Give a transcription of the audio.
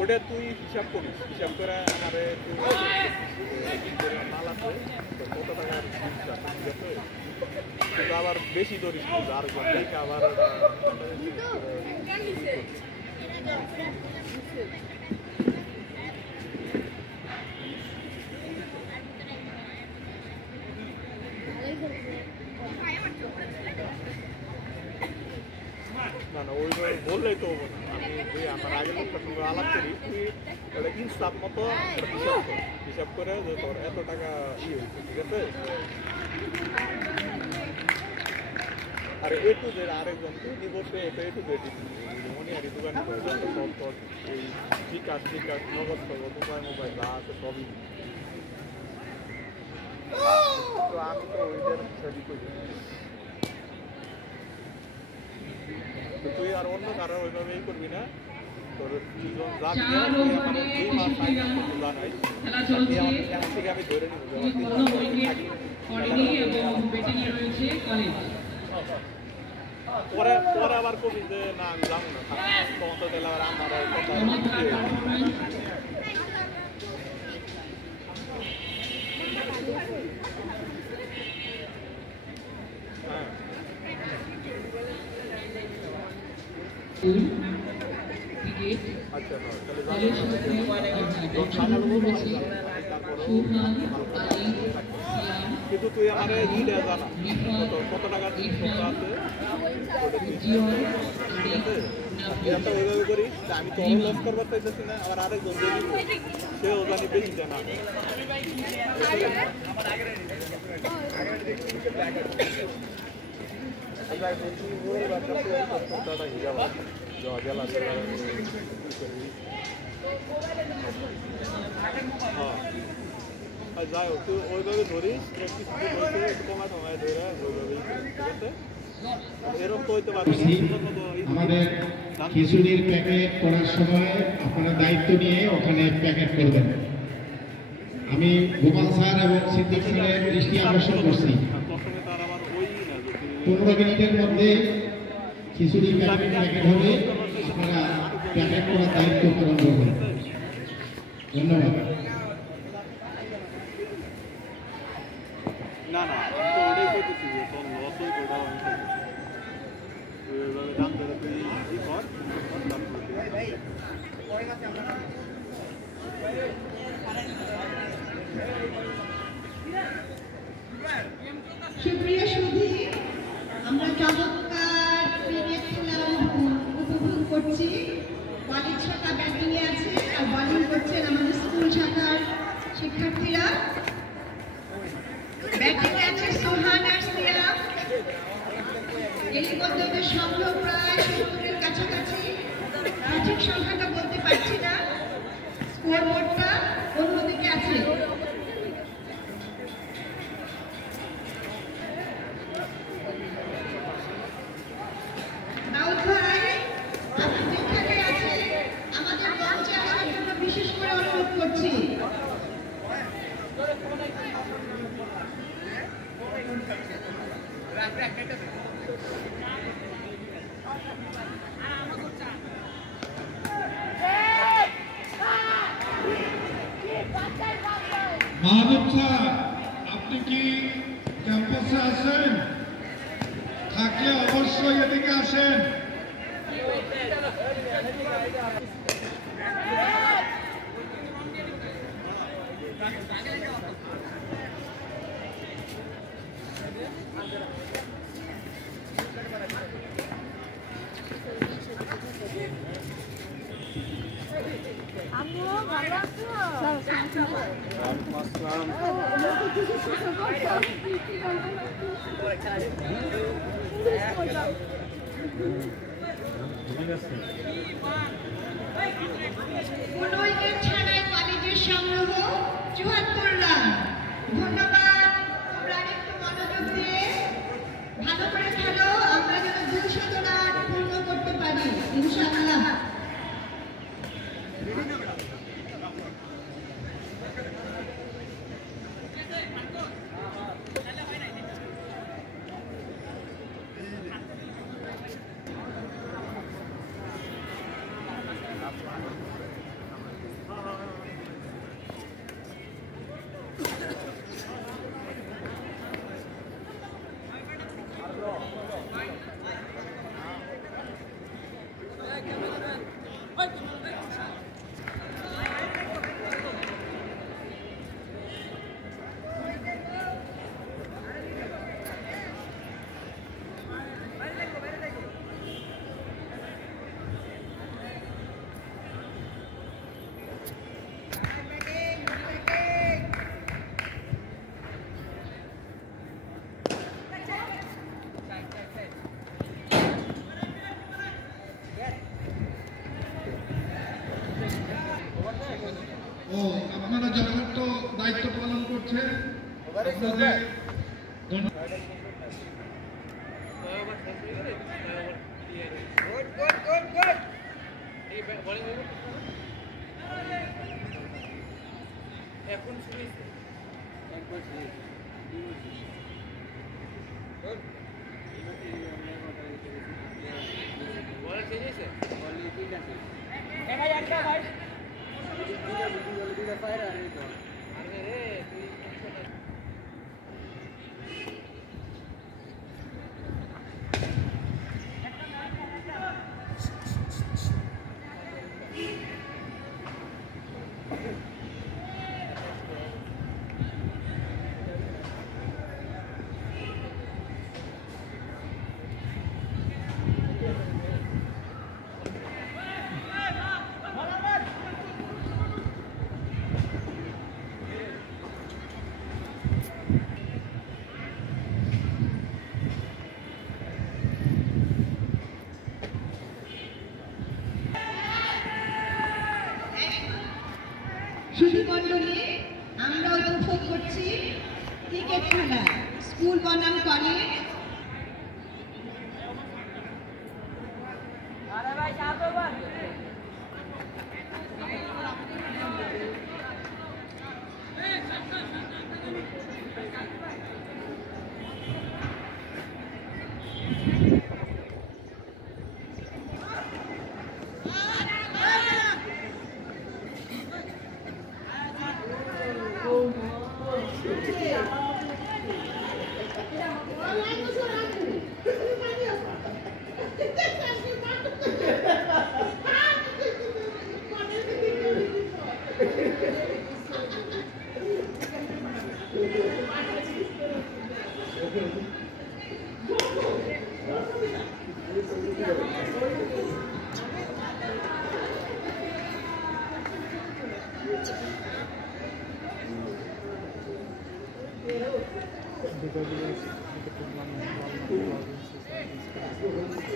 ওটা তুই হিসাব করিস, হিসাব করে আমারে মাল আছে কত টাকার কিন্তু আবার বেশি ধরিস আর ঘন্টাকে আবার না না ওইভাবে বললেই তো আমি আমার আগের লোকটার সঙ্গে আলাপ করি, তুই একটা ইনসাফ মতো হিসাব করে যে তোর এত টাকা হয়েছে, ঠিক আছে? আর একটু যে আরেকজন তুই নিবসে এটা একটু যে মনিহারি দোকান সব তোর এই বিকাশ নগদ নগদ মোবাইল যা আছে সবই। তো আমি তো ওইটার হিসাবই করি, তুই আর অন্য কারো ওইভাবেই করবি না। তোর থেকে আমি ধরে নিব পরে পরে আবার কবি যে না আমি যাবো না, তখন তো তাহলে আবার আমার কিন্তু তুই আমার ই দেওয়া জানা কত টাকা আছে, ওইভাবে করিস। আমি তো লস করবার চাইতেছি না, আবার আরেকজন দেখি সেও জানি বেশি জানা। যাই হোক তুই ওইভাবে ধরিস, কমা সময় ধরে ওইভাবেই, ঠিক আছে? এরকম তো হইতে পারবে আমাদের খিচুড়ির প্যাকেট করার সময় আপনারা দায়িত্ব নিয়ে ওখানে প্যাকেট করবেন। আমি গোপাল স্যার এবং সিদ্দিক স্যারের দৃষ্টি আকর্ষণ করছি, 15 মিনিটের মধ্যে খিচুড়ি প্যাকেট হবে, আপনারা প্যাকেট করার দায়িত্ব পালন করবেন। ধন্যবাদ। না না আমি তো ওটাই করতেছি যে তোর লস হইতো, ওটাও আমি ওইভাবে দাম ধরে তুই ই কর। সুপ্রিয় সুধী, আমরা চমৎকার ক্রিকেট খেলা উপভোগ করছি। বলিং শাখা ব্যাটিংয়ে আছে আর বলিং করছেন আমাদের স্কুল শাখার শিক্ষার্থীরা। ব্যাটিংয়ে আছে সোহান আর সিয়াম। এই মধ্যে ওদের সংখ্যা প্রায় 70-এর কাছাকাছি, সঠিক সংখ্যাটা বলতে পারছি না। স্কোর বোর্ডটা অন্যদিকে আছে। দাউদ ভাই, আপনি যেখানে আছেন আমাদের মঞ্চে আসার জন্য বিশেষ করে অনুরোধ করছি। মাহবুব স্যার, আপনি কি ক্যাম্পাসে আছেন? থাকলে অবশ্যই এদিকে আসেন। কোন উইকেট ছাড়াই কলেজের সংগ্রহ ৭৪ রান। ধন্যবাদ। তোমরা একটু মনোযোগ দিয়ে ভালো করে খেলো, আমরা যেন ২০০ রান পূর্ণ করতে পারি ইনশাআল্লাহ। ও আপনারা যথার্থ দায়িত্ব পালন করছেন আপনাদের এখন শুরু হয়েছে একবার বল ঠিক আছে বল ঠিক আছে ভাই একটা ভাই দুইটা ফায়ার আর এই তো আরে রে তুই সুধীমণ্ডলী আমরা উপভোগ করছি ক্রিকেট খেলা স্কুল বনাম কলেজ আরে ভাই সাথে বল Because